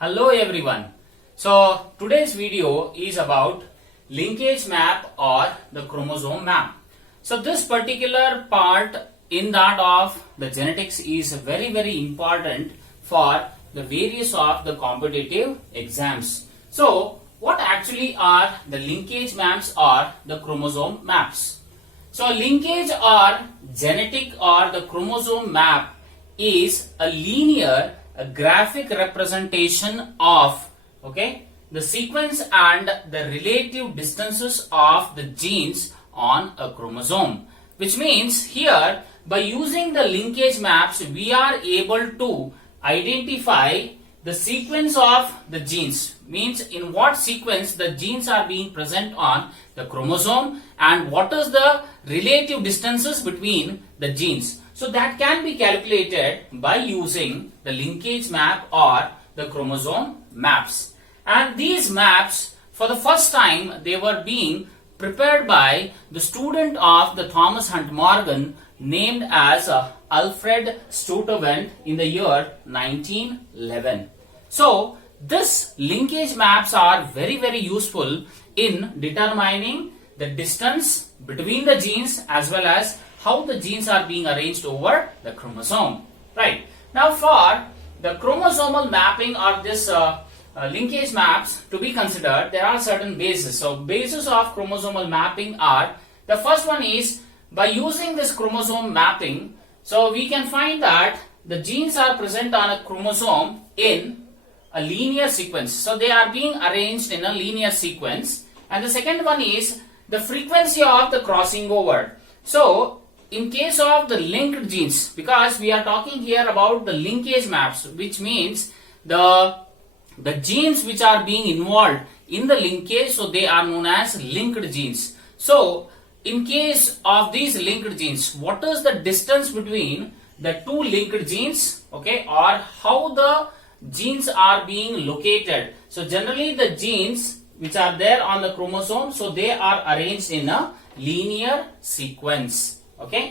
Hello everyone. So today's video is about linkage map or the chromosome map. So this particular part in that of the genetics is very important for the various of the competitive exams. So what actually are the linkage maps or the chromosome maps? So linkage or genetic or the chromosome map is a linear a graphic representation of the sequence and the relative distances of the genes on a chromosome, which means here by using the linkage maps we are able to identify the sequence of the genes, means in what sequence the genes are being present on the chromosome and what is the relative distances between the genes. So that can be calculated by using the linkage map or the chromosome maps. And these maps, for the first time, they were being prepared by the student of the Thomas Hunt Morgan named as Alfred Sturtevant in the year 1911. So this linkage maps are very useful in determining the distance between the genes as well as how the genes are being arranged over the chromosome. Right. Now for the chromosomal mapping or this linkage maps to be considered, there are certain bases. So bases of chromosomal mapping are, the first one is by using this chromosome mapping, so we can find that the genes are present on a chromosome in a linear sequence. So they are being arranged in a linear sequence. And the second one is the frequency of the crossing over. So in case of the linked genes, because we are talking here about the linkage maps, which means the genes which are being involved in the linkage, so they are known as linked genes. So in case of these linked genes, what is the distance between the two linked genes, or how the genes are being located? So generally the genes which are there on the chromosome, so they are arranged in a linear sequence.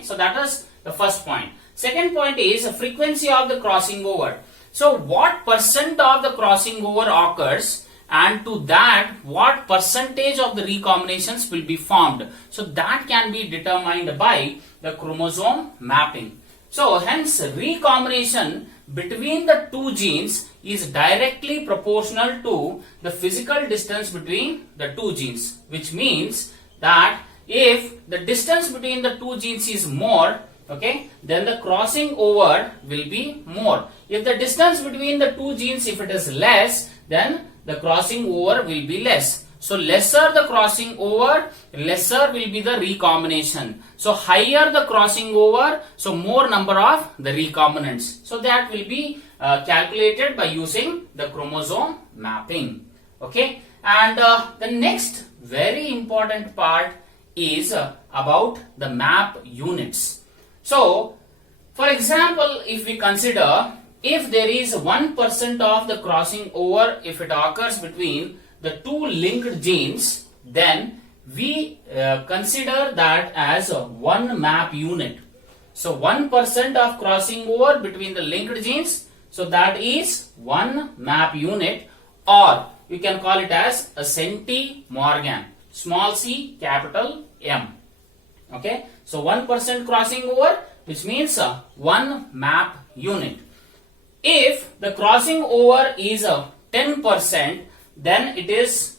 So that is the first point. Second point is the frequency of the crossing over. So what percent of the crossing over occurs, and to that what percentage of the recombinations will be formed. So that can be determined by the chromosome mapping. So hence recombination between the two genes is directly proportional to the physical distance between the two genes, which means that if the distance between the two genes is more, then the crossing over will be more. If the distance between the two genes, if it is less, then the crossing over will be less. So lesser the crossing over, lesser will be the recombination. So higher the crossing over, so more number of the recombinants. So that will be calculated by using the chromosome mapping. And the next very important part is about the map units. So for example, if we consider, if there is 1% of the crossing over, if it occurs between the two linked genes, then we consider that as one map unit. So 1% of crossing over between the linked genes, so that is one map unit, or you can call it as a centimorgan, small c, capital M. So 1% crossing over, which means one map unit. If the crossing over is 10%, then it is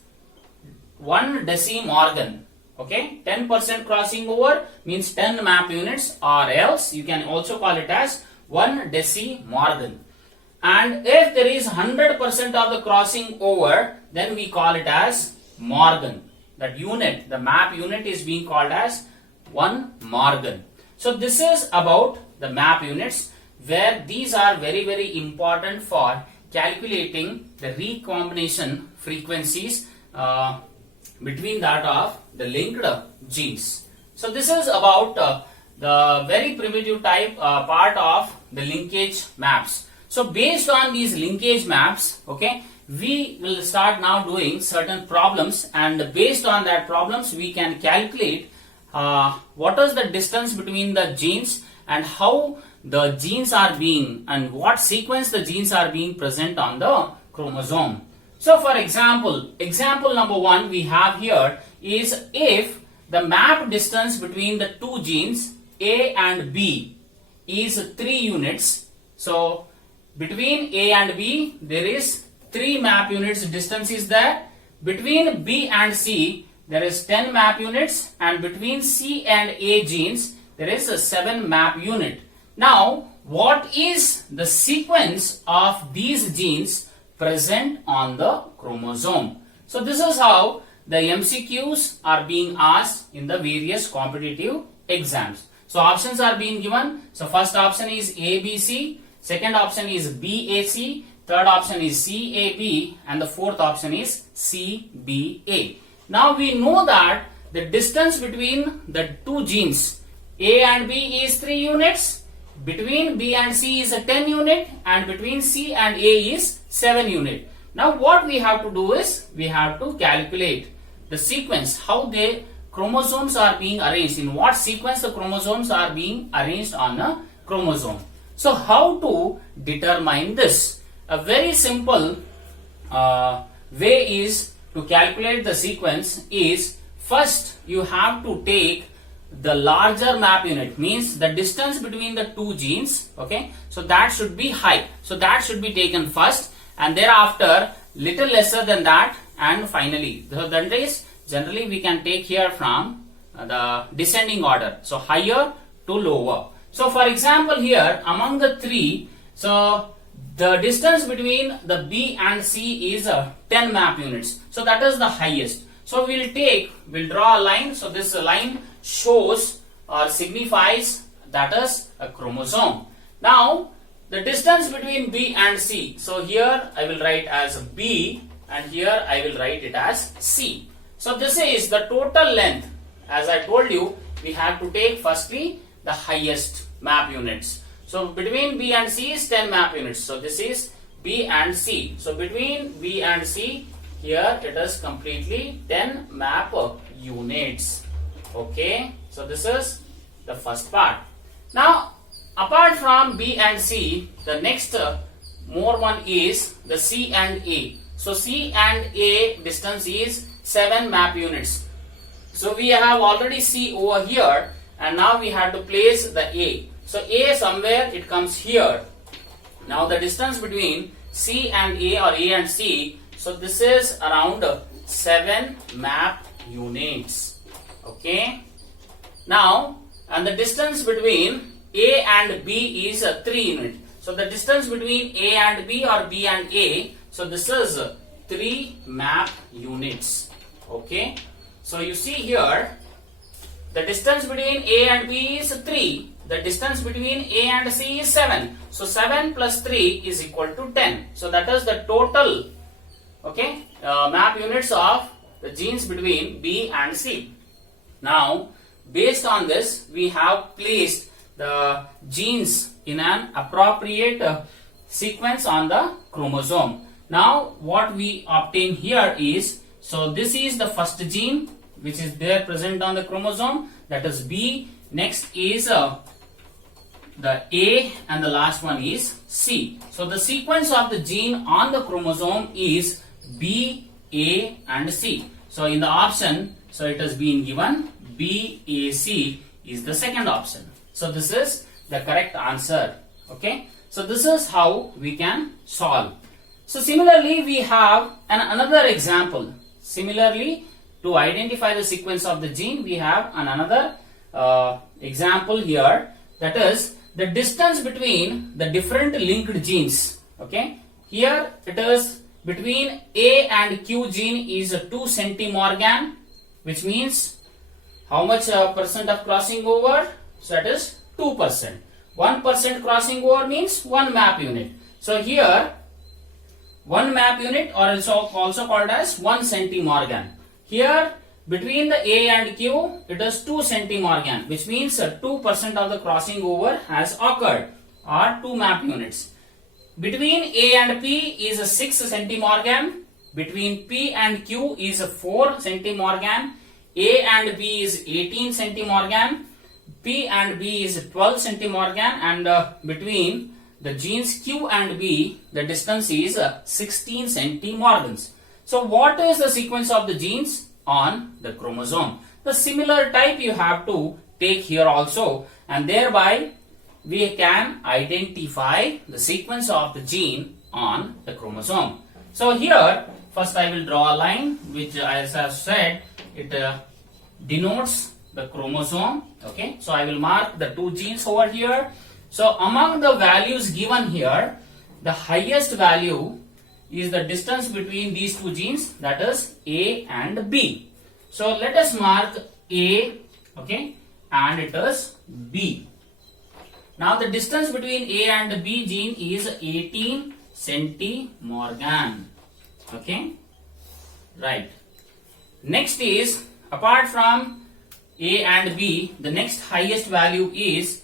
1 decimorgan. 10% crossing over means 10 map units, or else you can also call it as 1 decimorgan. And if there is 100% of the crossing over, then we call it as morgan. That unit, the map unit, is being called as 1 morgan. So this is about the map units, where these are very important for calculating the recombination frequencies between that of the linked genes. So this is about the very primitive type part of the linkage maps. So based on these linkage maps, we will start now doing certain problems, and based on that problems we can calculate what is the distance between the genes and how the genes are being, and what sequence the genes are being present on the chromosome. So for example number 1 we have here is if the map distance between the two genes A and B is 3 units. So between A and B there is 3 map units distance is there. Between B and C there is 10 map units, and between C and A genes there is a 7 map unit. Now what is the sequence of these genes present on the chromosome? So this is how the MCQs are being asked in the various competitive exams. So options are being given. So first option is ABC, second option is BAC, third option is CAB, and the fourth option is CBA. Now we know that the distance between the two genes A and B is 3 units, between B and C is a 10 unit, and between C and A is 7 unit. Now what we have to do is we have to calculate the sequence, how the chromosomes are being arranged, in what sequence the chromosomes are being arranged on a chromosome. So how to determine this? A very simple way is to calculate the sequence is first you have to take the larger map unit, means the distance between the two genes, okay, so that should be high, so that should be taken first, and thereafter little lesser than that, and finally so that is generally we can take here from the descending order, so higher to lower. So for example here among the three, so the distance between the B and C is 10 map units, so that is the highest. So we'll draw a line. So this line shows or signifies that is a chromosome. Now the distance between B and C, so here I will write as B and here I will write it as C. So this is the total length. As I told you, we have to take firstly the highest map units. So between B and C is 10 map units. So this is B and C. So between B and C, here it is completely 10 map units. Okay. So this is the first part. Now apart from B and C, the next more one is the C and A. So C and A distance is 7 map units. So we have already C over here, and now we have to place the A. So A somewhere it comes here. Now the distance between C and A or A and C, so this is around 7 map units. Okay. Now and the distance between A and B is 3 units. So the distance between A and B or B and A, so this is 3 map units. Okay. So you see here the distance between A and B is 3. The distance between A and C is 7. So 7 plus 3 is equal to 10. So that is the total, okay, map units of the genes between B and C. Now based on this we have placed the genes in an appropriate sequence on the chromosome. Now what we obtain here is, so this is the first gene which is there present on the chromosome, that is B. Next is the A, and the last one is C. So the sequence of the gene on the chromosome is B, A and C. So in the option, so it has been given BAC is the second option. So this is the correct answer. Okay. So this is how we can solve. So similarly we have another example. Similarly, to identify the sequence of the gene, we have another example here, that is the distance between the different linked genes. Okay, here it is between A and Q gene is 2 centimorgan, which means how much percent of crossing over? So that is 2%. 1% crossing over means 1 map unit. So here 1 map unit, or also called as 1 centimorgan. Here between the A and Q it is 2 centimorgan, which means 2% of the crossing over has occurred, or 2 map units. Between A and P is 6 centimorgan. Between P and Q is 4 centimorgan. A and B is 18 centimorgan. P and B is 12 centimorgan, and between the genes Q and B, the distance is 16 centimorgans. So what is the sequence of the genes on the chromosome? The similar type you have to take here also, and thereby we can identify the sequence of the gene on the chromosome. So here first I will draw a line which, as I have said, it denotes the chromosome. Okay, so I will mark the two genes over here. So among the values given here, the highest value is the distance between these two genes, that is A and B. So let us mark A, okay, and it is B. Now the distance between A and B gene is 18 centimorgan. Okay, right. Next is, apart from A and B, the next highest value is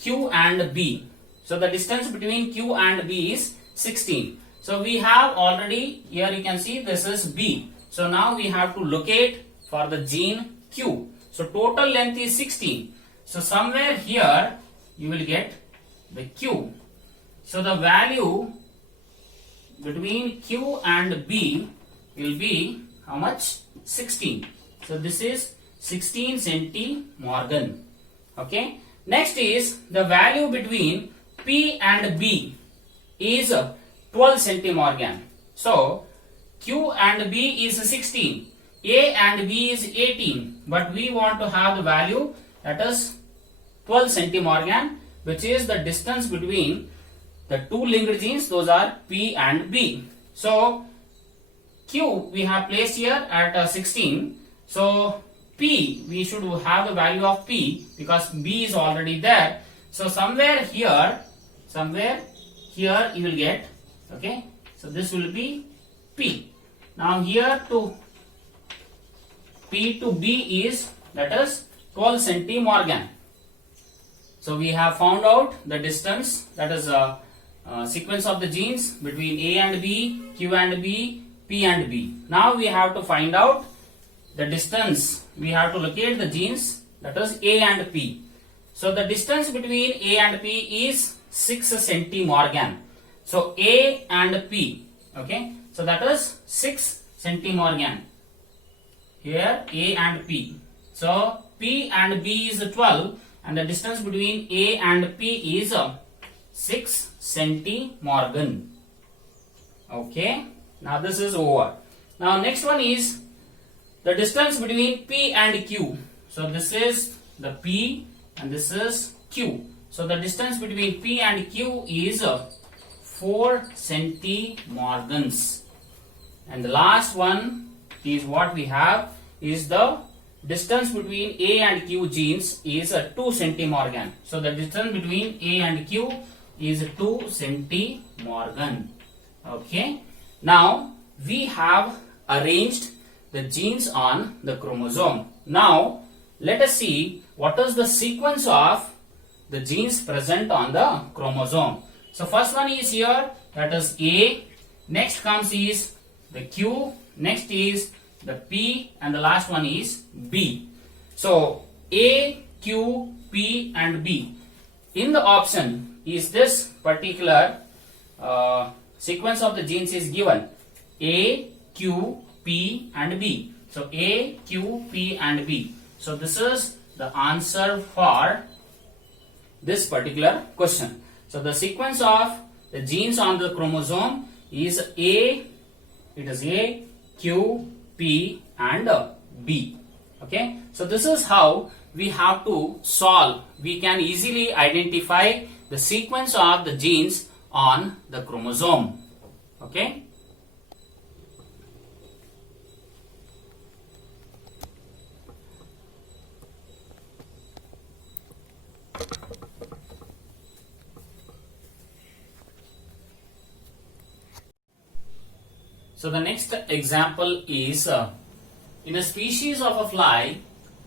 Q and B. So the distance between Q and B is 16. So we have already, here you can see this is B. So now we have to locate for the gene Q. So total length is 16. So somewhere here you will get the Q. So the value between Q and B will be how much? 16. So this is 16 centimorgan. Okay. Next is the value between P and B is 12 centimorgan. So Q and B is 16. A and B is 18. But we want to have the value that is 12 centimorgan, which is the distance between the two linked genes, those are P and B. So Q we have placed here at 16. So P, we should have the value of P because B is already there. So somewhere here you will get, okay, so this will be P. Now here to P to B is, that is 12 centimorgan. So we have found out the distance, that is sequence of the genes between A and B, Q and B, P and B. Now we have to find out the distance. We have to locate the genes, that is A and P. So the distance between A and P is 6 centimorgan. So A and P, okay, so that is 6 centimorgan. Here A and P. So P and B is 12 and the distance between A and P is 6 centimorgan. Okay, now this is over. Now next one is the distance between P and Q. So this is the P and this is Q. So the distance between P and Q is 4 centimorgans. And the last one is what we have is the distance between A and Q genes is 2 centimorgan. So the distance between A and Q is 2 centimorgan. Okay. Now we have arranged the genes on the chromosome. Now let us see what is the sequence of the genes present on the chromosome. So first one is here, that is A. Next comes is the Q. Next is the P, and the last one is B. So A, Q, P and B. In the option is this particular sequence of the genes is given A, Q, P and B. So A, Q, P and B. So this is the answer for this particular question. So the sequence of the genes on the chromosome is A, it is A, Q, P and B. Okay. So this is how we have to solve. We can easily identify the sequence of the genes on the chromosome. Okay. So the next example is in a species of a fly,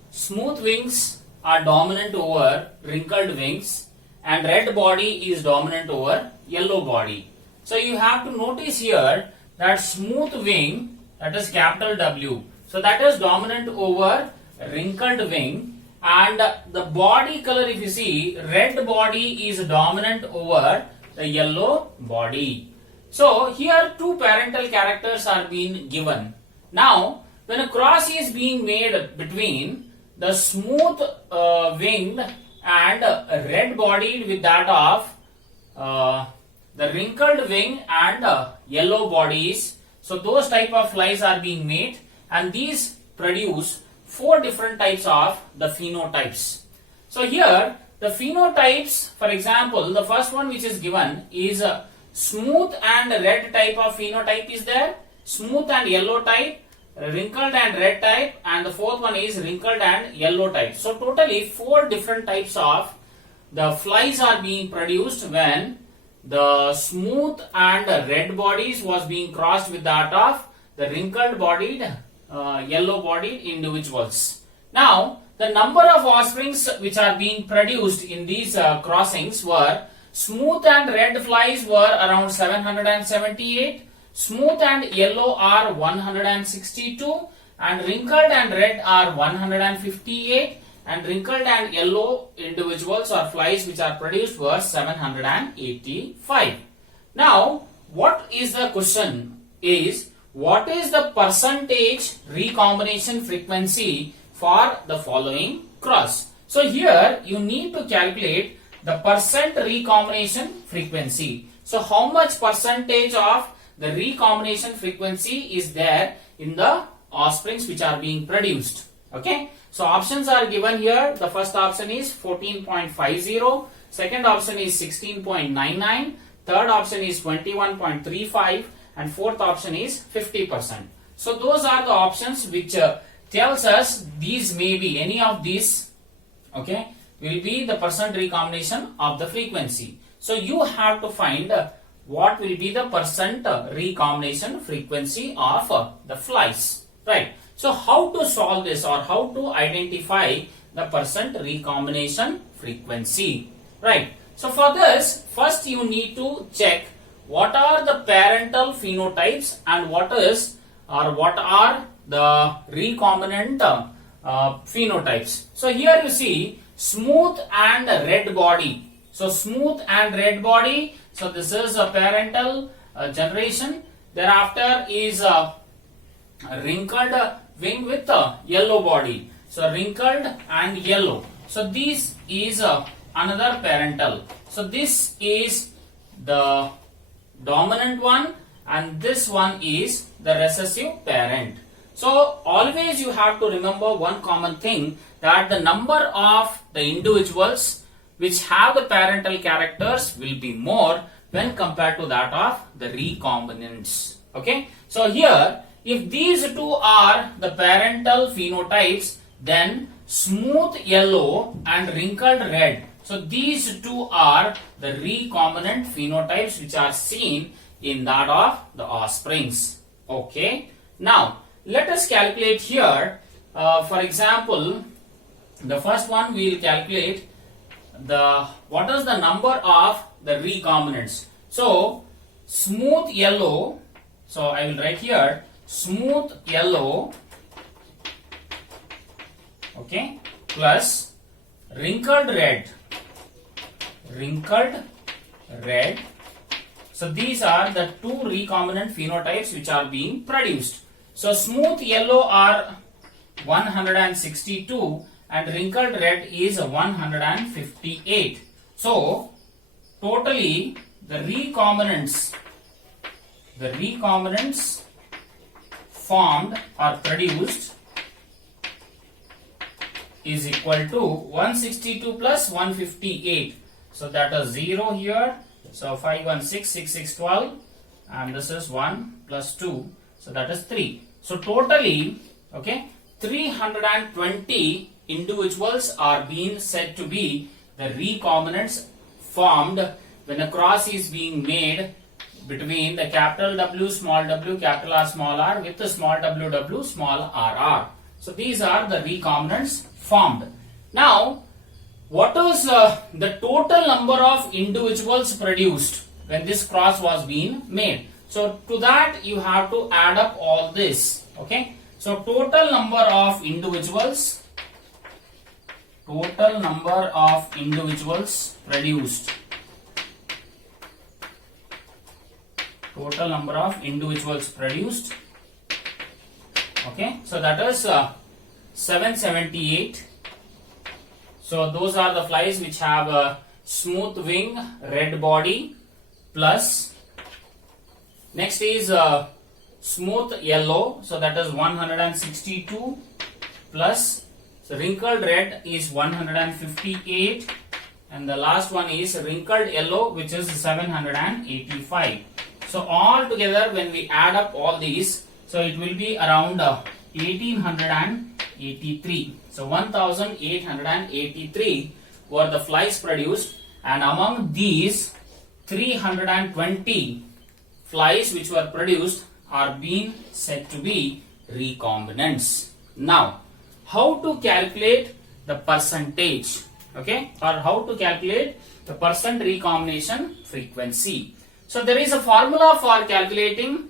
smooth wings are dominant over wrinkled wings and red body is dominant over yellow body. So you have to notice here that smooth wing, that is capital W, so that is dominant over wrinkled wing, and the body color, if you see, red body is dominant over the yellow body. So here two parental characters are being given. Now when a cross is being made between the smooth winged and red bodied with that of the wrinkled wing and yellow bodies, so those type of flies are being made, and these produce four different types of the phenotypes. So here the phenotypes, for example, the first one which is given is a smooth and red type of phenotype is there, smooth and yellow type, wrinkled and red type, and the fourth one is wrinkled and yellow type. So totally four different types of the flies are being produced when the smooth and red bodies was being crossed with that of the wrinkled bodied yellow bodied individuals. Now the number of offsprings which are being produced in these crossings were smooth and red flies were around 778, smooth and yellow are 162, and wrinkled and red are 158, and wrinkled and yellow individuals or flies which are produced were 785. Now what is the question is, what is the percentage recombination frequency for the following cross? So here you need to calculate the percent recombination frequency. So how much percentage of the recombination frequency is there in the offsprings which are being produced? Okay, so options are given here. The first option is 14.50, second option is 16.99, third option is 21.35, and fourth option is 50%. So those are the options which tells us these may be any of these, okay, will be the percent recombination of the frequency. So you have to find what will be the percent recombination frequency of the flies, right? So how to solve this, or how to identify the percent recombination frequency, right? So for this, first you need to check what are the parental phenotypes and what are the recombinant phenotypes. So here you see smooth and red body. So smooth and red body. So this is a parental generation. Thereafter is a wrinkled wing with a yellow body. So wrinkled and yellow. So this is another parental. So this is the dominant one, and this one is the recessive parent. So always you have to remember one common thing, that the number of the individuals which have the parental characters will be more when compared to that of the recombinants. Okay, so here if these two are the parental phenotypes, then smooth yellow and wrinkled red, so these two are the recombinant phenotypes which are seen in that of the offsprings. Okay, now let us calculate here. For example, the first one we will calculate what is the number of the recombinants. So smooth yellow, so I will write here smooth yellow, okay, plus wrinkled red. So these are the two recombinant phenotypes which are being produced. So smooth yellow are 162 and wrinkled red is 158. So totally the recombinants formed or produced is equal to 162 plus 158. So that is 0 here. So 5, 1, 6, 6, 6, 12, and this is 1 plus 2. So that is 3. So totally, okay, 320 individuals are being said to be the recombinants formed when a cross is being made between the capital W, capital R, small r with the small w, small rr. So these are the recombinants formed. Now, what is the total number of individuals produced when this cross was being made? So to that you have to add up all this. Okay. So total number of individuals produced total number of individuals produced. Okay, so that is 778. So those are the flies which have a smooth wing, red body, plus next is smooth yellow, so that is 162, plus so wrinkled red is 158, and the last one is wrinkled yellow, which is 785. So all together when we add up all these, so it will be around 1883. So 1883 were the flies produced, and among these 320 flies which were produced are being said to be recombinants. Now, how to calculate the percentage, okay, or how to calculate the percent recombination frequency? So there is a formula for calculating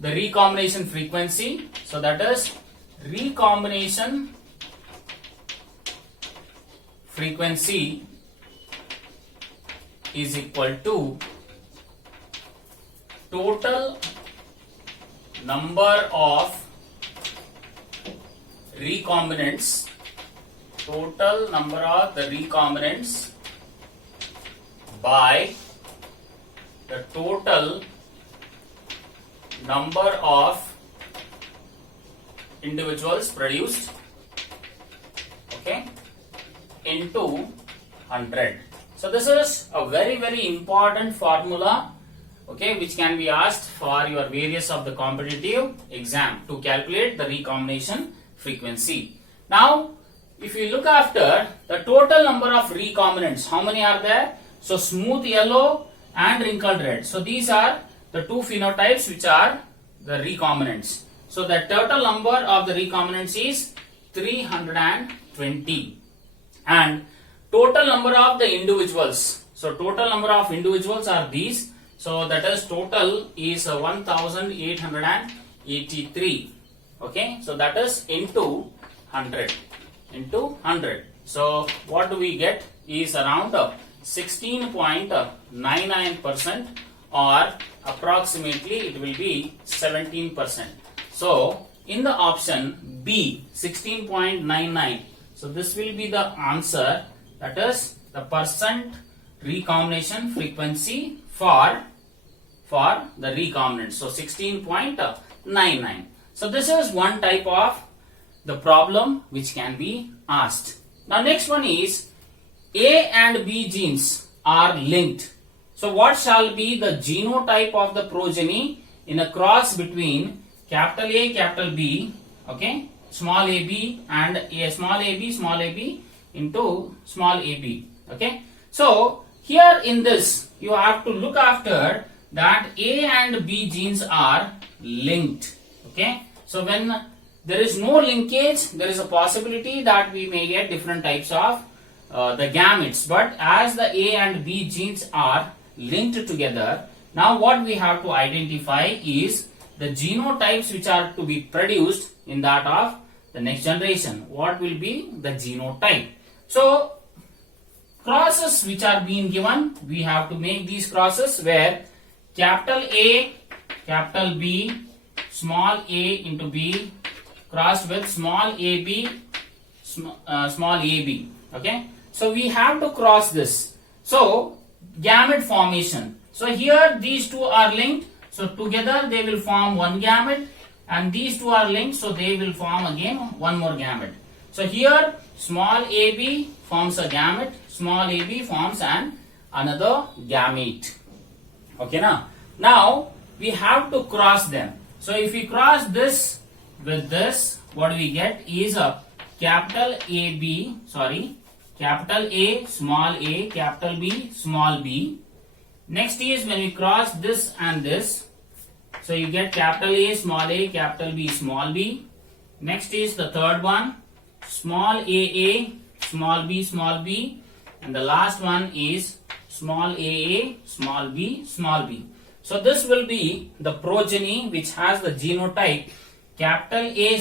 the recombination frequency. So that is recombination frequency is equal to total number of recombinants, total number of the recombinants by the total number of individuals produced, okay, into 100. So this is a very important formula, okay, which can be asked for your various of the competitive exam to calculate the recombination frequency. Now, if you look after the total number of recombinants, how many are there? So smooth yellow and wrinkled red. So these are the two phenotypes which are the recombinants. So the total number of the recombinants is 320, and total number of the individuals. So total number of individuals are these. So that is total is 1883. Okay, so that is into 100. So what do we get is around 16.99%, or approximately it will be 17%. So in the option B, 16.99. So this will be the answer. That is the percent recombination frequency for the recombinants. So 16.99. So this is one type of the problem which can be asked. Now next one is A and B genes are linked. So what shall be the genotype of the progeny in a cross between capital A, capital B, okay, small ab and a small ab into small ab, okay. So here in this you have to look after that A and B genes are linked, okay. So when there is no linkage, there is a possibility that we may get different types of the gametes, but as the A and B genes are linked together, now what we have to identify is the genotypes which are to be produced in that of the next generation. What will be the genotype? So crosses which are being given, we have to make these crosses where capital A, capital B, small a into B crossed with small ab, small ab, okay. So we have to cross this. So gamete formation. So here these two are linked, so together they will form one gamete, and these two are linked, so they will form again one more gamete. So here small ab forms a gamete, small ab forms another gamete, okay. Now we have to cross them. So if we cross this with this, what we get is a capital A, small a, capital B, small b. Next is when we cross this and this, so you get capital A, capital B, small b. Next is the third one, small a, small b, and the last one is small a, small b, small b. So this will be the progeny which has the genotype capital A,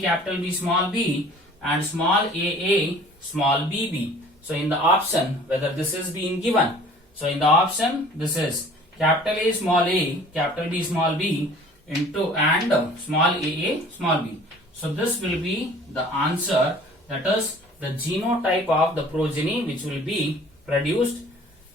capital B, small b, and small a, small bb. So in the option, whether this is being given, so in the option this is capital A small a, capital B small b into and small a small b. So this will be the answer, that is the genotype of the progeny which will be produced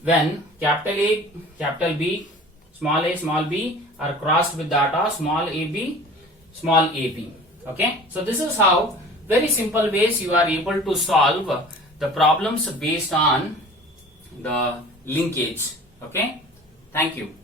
when capital A, capital B, small b are crossed with that of small ab, small ab. Okay, so this is how very simple ways you are able to solve the problems based on the linkage. Okay, thank you.